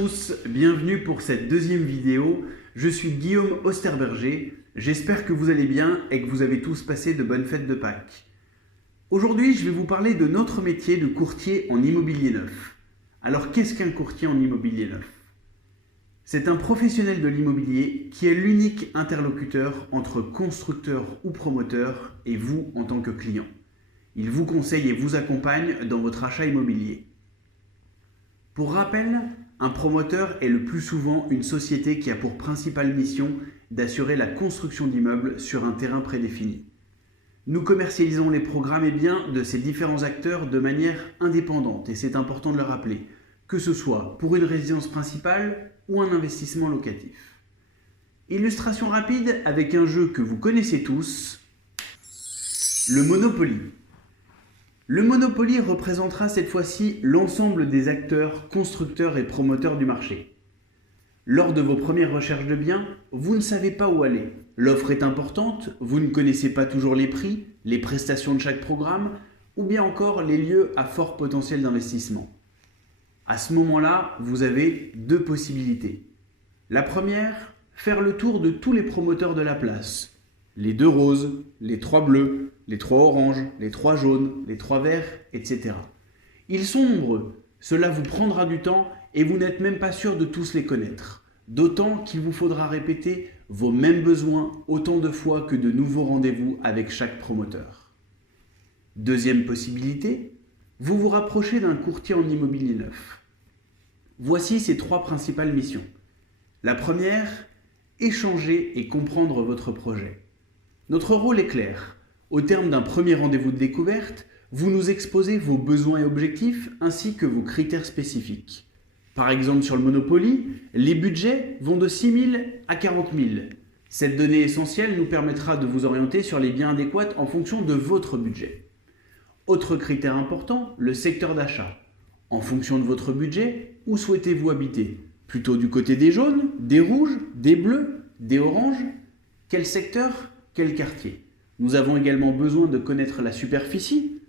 tous, bienvenue pour cette deuxième vidéo. Je suis Guillaume Osterberger, j'espère que vous allez bien et que vous avez tous passé de bonnes fêtes de Pâques. Aujourd'hui, je vais vous parler de notre métier de courtier en immobilier neuf. Alors, qu'est-ce qu'un courtier en immobilier neuf ? C'est un professionnel de l'immobilier qui est l'unique interlocuteur entre constructeur ou promoteur et vous en tant que client. Il vous conseille et vous accompagne dans votre achat immobilier. Pour rappel, un promoteur est le plus souvent une société qui a pour principale mission d'assurer la construction d'immeubles sur un terrain prédéfini. Nous commercialisons les programmes et biens de ces différents acteurs de manière indépendante et c'est important de le rappeler, que ce soit pour une résidence principale ou un investissement locatif. Illustration rapide avec un jeu que vous connaissez tous, le Monopoly. Le Monopoly représentera cette fois-ci l'ensemble des acteurs, constructeurs et promoteurs du marché. Lors de vos premières recherches de biens, vous ne savez pas où aller. L'offre est importante, vous ne connaissez pas toujours les prix, les prestations de chaque programme, ou bien encore les lieux à fort potentiel d'investissement. À ce moment-là, vous avez deux possibilités. La première, faire le tour de tous les promoteurs de la place. Les 2 roses, les 3 bleus, les 3 oranges, les 3 jaunes, les 3 verts, etc. Ils sont nombreux, cela vous prendra du temps et vous n'êtes même pas sûr de tous les connaître. D'autant qu'il vous faudra répéter vos mêmes besoins autant de fois que de nouveaux rendez-vous avec chaque promoteur. Deuxième possibilité, vous vous rapprochez d'un courtier en immobilier neuf. Voici ses 3 principales missions. La première, échanger et comprendre votre projet. Notre rôle est clair. Au terme d'un premier rendez-vous de découverte, vous nous exposez vos besoins et objectifs ainsi que vos critères spécifiques. Par exemple, sur le Monopoly, les budgets vont de 6 000 à 40 000. Cette donnée essentielle nous permettra de vous orienter sur les biens adéquats en fonction de votre budget. Autre critère important, le secteur d'achat. En fonction de votre budget, où souhaitez-vous habiter ? Plutôt du côté des jaunes, des rouges, des bleus, des oranges ? Quel secteur ? Quel quartier ? Nous avons également besoin de connaître la superficie,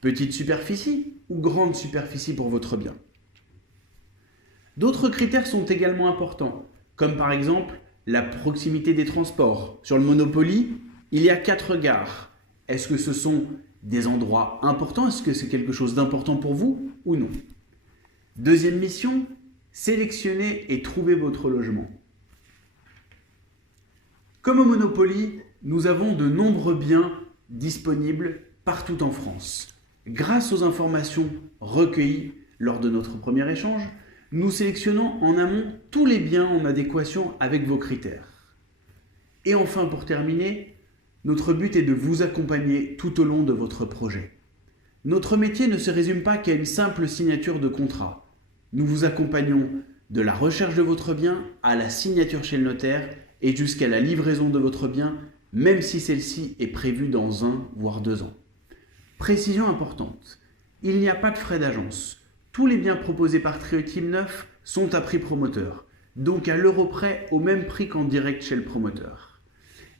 petite superficie ou grande superficie pour votre bien. D'autres critères sont également importants, comme par exemple la proximité des transports. Sur le Monopoly, il y a 4 gares. Est-ce que ce sont des endroits importants ? Est-ce que c'est quelque chose d'important pour vous ou non ? Deuxième mission, sélectionner et trouver votre logement. Comme au Monopoly, nous avons de nombreux biens disponibles partout en France. Grâce aux informations recueillies lors de notre premier échange, nous sélectionnons en amont tous les biens en adéquation avec vos critères. Et enfin, pour terminer, notre but est de vous accompagner tout au long de votre projet. Notre métier ne se résume pas qu'à une simple signature de contrat. Nous vous accompagnons de la recherche de votre bien à la signature chez le notaire et jusqu'à la livraison de votre bien, même si celle-ci est prévue dans 1 voire 2 ans. Précision importante, il n'y a pas de frais d'agence. Tous les biens proposés par Trio Team 9 sont à prix promoteur, donc à l'euro près au même prix qu'en direct chez le promoteur.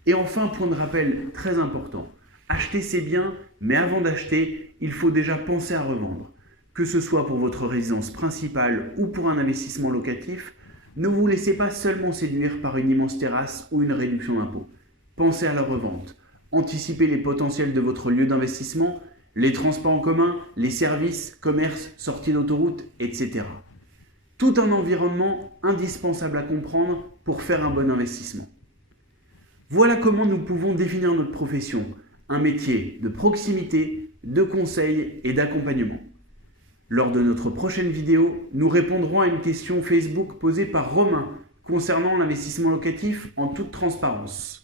Et enfin, point de rappel très important, acheter c'est bien, mais avant d'acheter, il faut déjà penser à revendre. Que ce soit pour votre résidence principale ou pour un investissement locatif, ne vous laissez pas seulement séduire par une immense terrasse ou une réduction d'impôt. Pensez à la revente. Anticipez les potentiels de votre lieu d'investissement, les transports en commun, les services, commerces, sorties d'autoroute, etc. Tout un environnement indispensable à comprendre pour faire un bon investissement. Voilà comment nous pouvons définir notre profession, un métier de proximité, de conseil et d'accompagnement. Lors de notre prochaine vidéo, nous répondrons à une question Facebook posée par Romain concernant l'investissement locatif en toute transparence.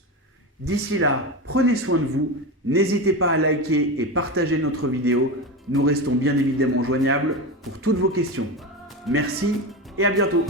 D'ici là, prenez soin de vous, n'hésitez pas à liker et partager notre vidéo, nous restons bien évidemment joignables pour toutes vos questions. Merci et à bientôt.